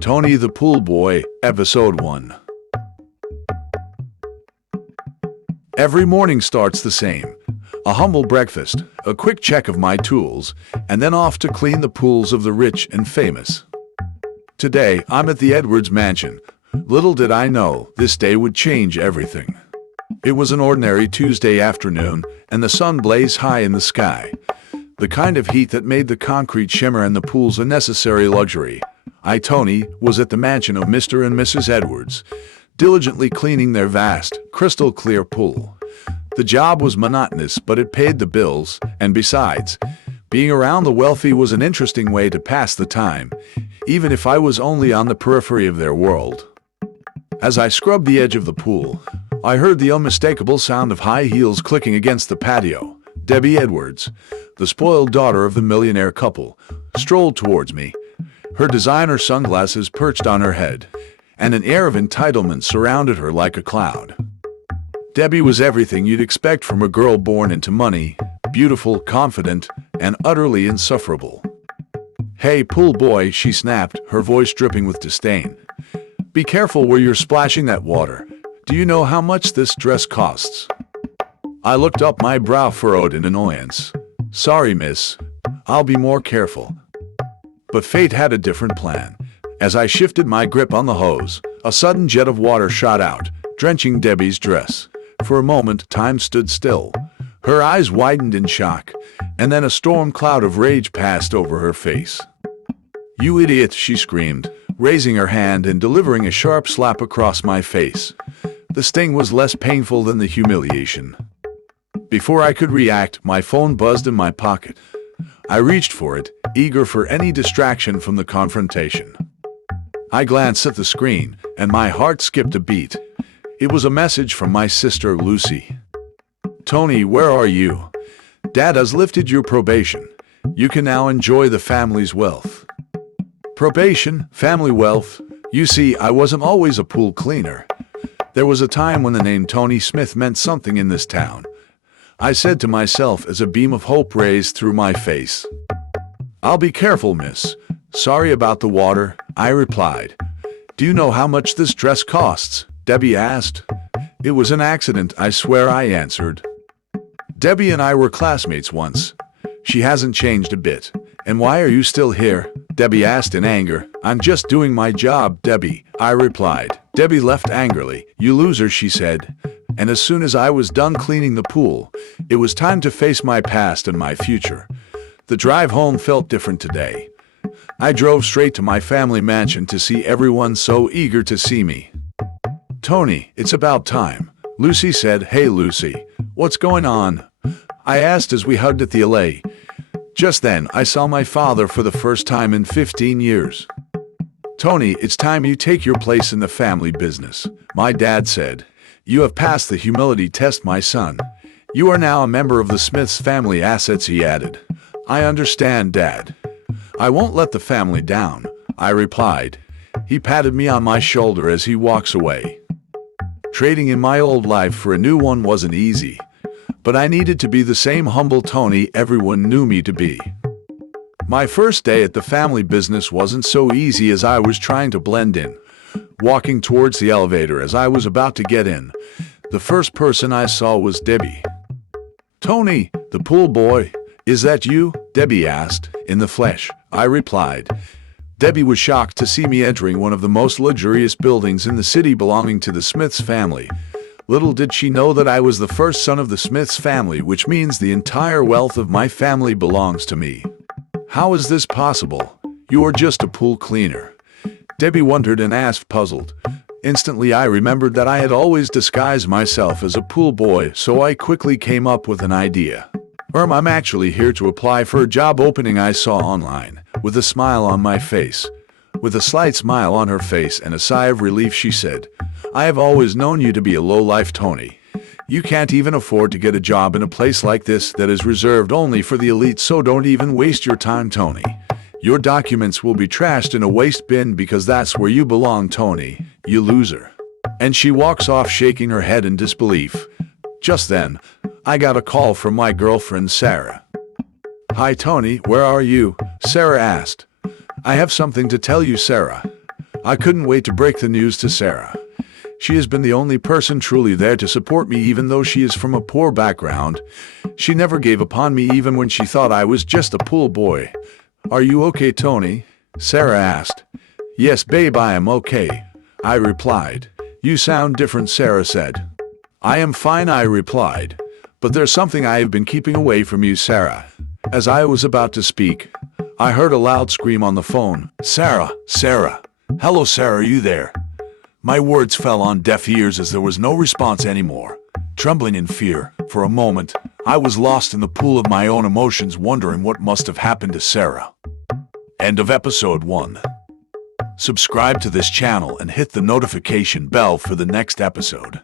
Tony the Pool Boy, Episode 1. Every morning starts the same. A humble breakfast, a quick check of my tools, and then off to clean the pools of the rich and famous. Today, I'm at the Edwards mansion. Little did I know, this day would change everything. It was an ordinary Tuesday afternoon, and the sun blazed high in the sky. The kind of heat that made the concrete shimmer and the pools a necessary luxury. I, Tony, was at the mansion of Mr. and Mrs. Edwards, diligently cleaning their vast, crystal-clear pool. The job was monotonous, but it paid the bills, and besides, being around the wealthy was an interesting way to pass the time, even if I was only on the periphery of their world. As I scrubbed the edge of the pool, I heard the unmistakable sound of high heels clicking against the patio. Debbie Edwards, the spoiled daughter of the millionaire couple, strolled towards me, her designer sunglasses perched on her head, and an air of entitlement surrounded her like a cloud. Debbie was everything you'd expect from a girl born into money, beautiful, confident, and utterly insufferable. "Hey, pool boy," she snapped, her voice dripping with disdain. "Be careful where you're splashing that water. Do you know how much this dress costs?" I looked up, my brow furrowed in annoyance. "Sorry, miss. I'll be more careful." But fate had a different plan. As I shifted my grip on the hose, a sudden jet of water shot out, drenching Debbie's dress. For a moment, time stood still. Her eyes widened in shock, and then a storm cloud of rage passed over her face. "You idiot," she screamed, raising her hand and delivering a sharp slap across my face. The sting was less painful than the humiliation. Before I could react, my phone buzzed in my pocket. I reached for it, eager for any distraction from the confrontation. I glanced at the screen, and my heart skipped a beat. It was a message from my sister, Lucy. "Tony, where are you? Dad has lifted your probation. You can now enjoy the family's wealth." Probation? Family wealth? You see, I wasn't always a pool cleaner. There was a time when the name Tony Smith meant something in this town. I said to myself as a beam of hope raised through my face. "I'll be careful, miss." "Sorry about the water," I replied. "Do you know how much this dress costs?" Debbie asked. "It was an accident, I swear," I answered. "Debbie and I were classmates once. She hasn't changed a bit." "And why are you still here?" Debbie asked in anger. "I'm just doing my job, Debbie," I replied. Debbie left angrily. "You loser," she said. And as soon as I was done cleaning the pool, it was time to face my past and my future. The drive home felt different today. I drove straight to my family mansion to see everyone so eager to see me. "Tony, it's about time," Lucy said. "Hey, Lucy, what's going on?" I asked as we hugged at the alley. Just then, I saw my father for the first time in 15 years. "Tony, it's time you take your place in the family business," my dad said. "You have passed the humility test, my son. You are now a member of the Smiths family assets," he added. "I understand, Dad. I won't let the family down," I replied. He patted me on my shoulder as he walks away. Trading in my old life for a new one wasn't easy, but I needed to be the same humble Tony everyone knew me to be. My first day at the family business wasn't so easy as I was trying to blend in. Walking towards the elevator as I was about to get in, the first person I saw was Debbie. "Tony, the pool boy, is that you?" Debbie asked. "In the flesh," I replied. Debbie was shocked to see me entering one of the most luxurious buildings in the city belonging to the Smiths family. Little did she know that I was the first son of the Smiths family, which means the entire wealth of my family belongs to me. "How is this possible? You are just a pool cleaner." Debbie wondered and asked, puzzled. Instantly I remembered that I had always disguised myself as a pool boy, so I quickly came up with an idea. "I'm actually here to apply for a job opening I saw online," with a smile on my face. With a slight smile on her face and a sigh of relief, she said, "I have always known you to be a lowlife, Tony. You can't even afford to get a job in a place like this that is reserved only for the elite, so don't even waste your time, Tony. Your documents will be trashed in a waste bin because that's where you belong, Tony, you loser." And she walks off shaking her head in disbelief. Just then, I got a call from my girlfriend, Sarah. "Hi, Tony, where are you?" Sarah asked. "I have something to tell you, Sarah." I couldn't wait to break the news to Sarah. She has been the only person truly there to support me even though she is from a poor background. She never gave up on me even when she thought I was just a pool boy. "Are you okay, Tony?" Sarah asked. "Yes, babe, I am okay," I replied. "You sound different," Sarah said. "I am fine," I replied. "But there's something I have been keeping away from you, Sarah." As I was about to speak, I heard a loud scream on the phone. "Sarah, Sarah. Hello, Sarah, are you there?" My words fell on deaf ears as there was no response anymore. Trembling in fear, for a moment, I was lost in the pool of my own emotions, wondering what must have happened to Sarah. End of episode 1. Subscribe to this channel and hit the notification bell for the next episode.